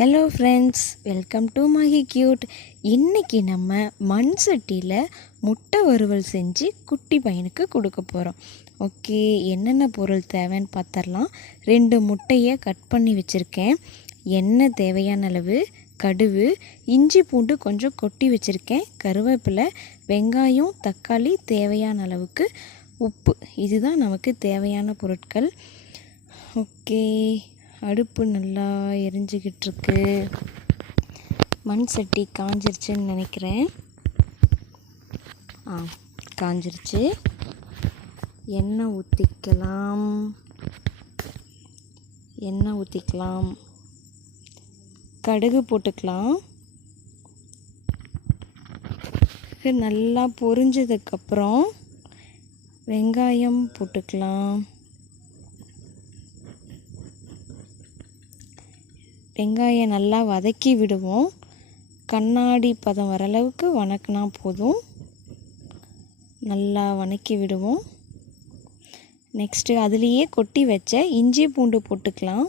Hello friends, welcome to Mahi cute. இன்றைக்கி நம்ம மண் சட்டியில் முட்டை வறுவல் செஞ்சு குட்டி பையனுக்கு கொடுக்க போகிறோம். ஓகே, என்னென்ன பொருள் தேவைன்னு பார்த்துடலாம். 2 முட்டையை கட் பண்ணி வச்சுருக்கேன். எண்ணெய் தேவையான அளவு, கடுகு, இஞ்சி பூண்டு கொஞ்சம் கொட்டி வச்சுருக்கேன், கருவேப்பிலை, வெங்காயம், தக்காளி தேவையான அளவுக்கு, உப்பு. இதுதான் நமக்கு தேவையான பொருட்கள். ஓகே, அடுப்பு நல்லா எரிஞ்சிக்கிட்டுருக்கு. மண் சட்டி காஞ்சிருச்சுன்னு நினைக்கிறேன். காஞ்சிருச்சு. எண்ணெய் ஊற்றிக்கலாம். கடுகு போட்டுக்கலாம். நல்லா பொரிஞ்சதுக்கப்புறம் வெங்காயம் போட்டுக்கலாம். வெங்காயம் நல்லா வதக்கி விடுவோம். கண்ணாடி பதம் வர அளவுக்கு வதக்கினா போதும். நல்லா வதக்கி விடுவோம். நெக்ஸ்ட்டு அதுலேயே கொட்டி வச்ச இஞ்சி பூண்டு போட்டுக்கலாம்.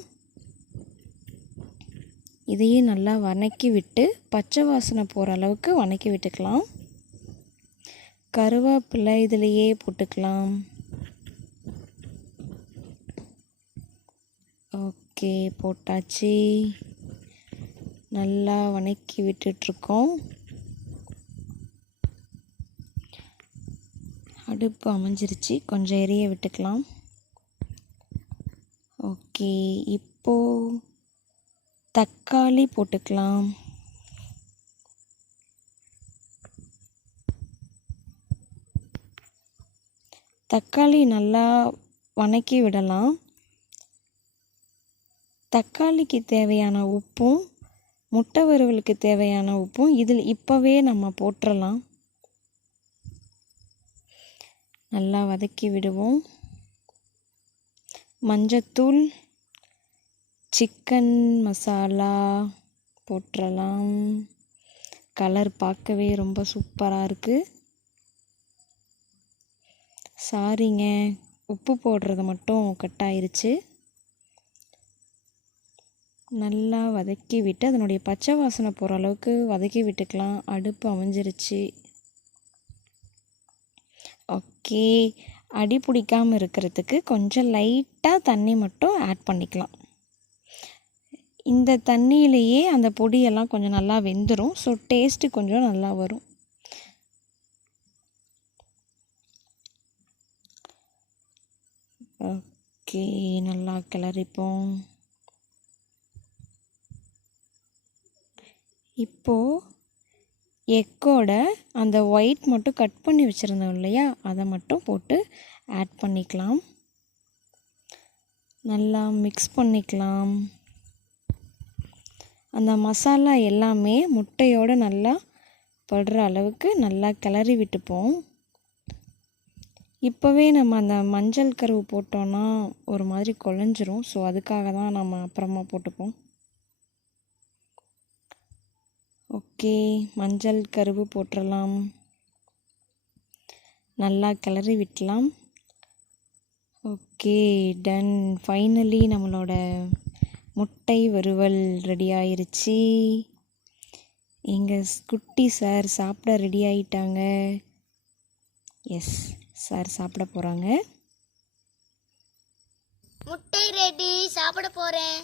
இதையும் நல்லா வதக்கி விட்டு பச்சை வாசனை போகிற அளவுக்கு வதக்கி விட்டுக்கலாம். கருவேப்பிலை இதிலையே போட்டுக்கலாம். ஓகே, போட்டாச்சு. நல்லா வதக்கி விட்டுட்ருக்கோம். அடுப்பு அமைஞ்சிருச்சு, கொஞ்சம் எரிய விட்டுக்கலாம். ஓகே, இப்போது தக்காளி போட்டுக்கலாம். தக்காளி நல்லா வதக்கி விடலாம். தக்காளிக்கு தேவையான உப்பும் முட்டை வறுவலுக்கு தேவையான உப்பும் இதில் இப்போவே நம்ம போட்டுடலாம். நல்லா வதக்கி விடுவோம். மஞ்சத்தூள், சிக்கன் மசாலா போட்டுடலாம். கலர் பார்க்கவே ரொம்ப சூப்பராக இருக்குது. சாரிங்க, உப்பு போடுறது மட்டும் கட் ஆயிருச்சு. நல்லா வதக்கி விட்டு அதனுடைய பச்சை வாசனை போகிற அளவுக்கு வதக்கி விட்டுக்கலாம். அடுப்பு அமைஞ்சிருச்சு. ஓகே, அடி பிடிக்காமல் இருக்கிறதுக்கு கொஞ்சம் லைட்டாக தண்ணி மட்டும் ஆட் பண்ணிக்கலாம். இந்த தண்ணியிலேயே அந்த பொடியெல்லாம் கொஞ்சம் நல்லா வெந்துடும். ஸோ டேஸ்ட்டு கொஞ்சம் நல்லா வரும். ஓகே, நல்லா கிளறிப்போம். இப்போது எக்கோட அந்த ஒயிட் மட்டும் கட் பண்ணி வச்சுருந்தோம் இல்லையா, அதை மட்டும் போட்டு ஆட் பண்ணிக்கலாம். நல்லா மிக்ஸ் பண்ணிக்கலாம். அந்த மசாலா எல்லாமே முட்டையோடு நல்லா படுற அளவுக்கு நல்லா கிளறி விட்டுப்போம். இப்போவே நம்ம அந்த மஞ்சள் கருவு போட்டோன்னா ஒரு மாதிரி குழஞ்சிரும். ஸோ அதுக்காக தான் நம்ம அப்புறமா போட்டுப்போம். ஓகே, மஞ்சள் கருவு போட்டுடலாம். நல்லா கிளறி விட்டலாம். Okay, ton. ஃபைனலி நம்மளோட முட்டை வறுவல் ரெடி ஆயிருச்சு. எங்கள் குட்டி சார் சாப்பிட ரெடி ஆயிட்டாங்க. எஸ், சார் சாப்பிட போகிறாங்க. முட்டை ரெடி, சாப்பிட போகிறேன்.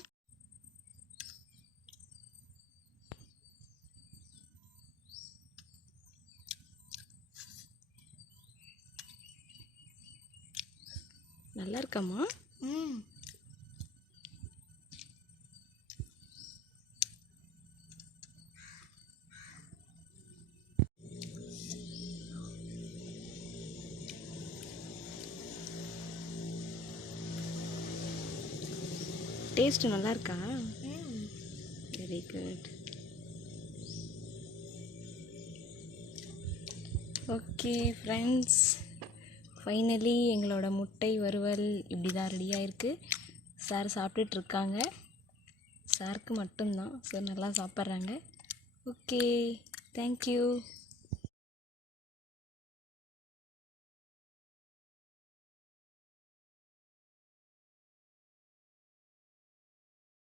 நல்லா இருக்காம்மா? டேஸ்ட்டு நல்லா இருக்கா? Very good. Okay friends, finally எங்களோட முட்டை வறுவல் இப்படி தான் ரெடியாக இருக்குது. சார் சாப்பிட்டுட்ருக்காங்க. சாருக்கு மட்டும்தான், ஸோ நல்லா சாப்பிட்றாங்க. Okay, thank you.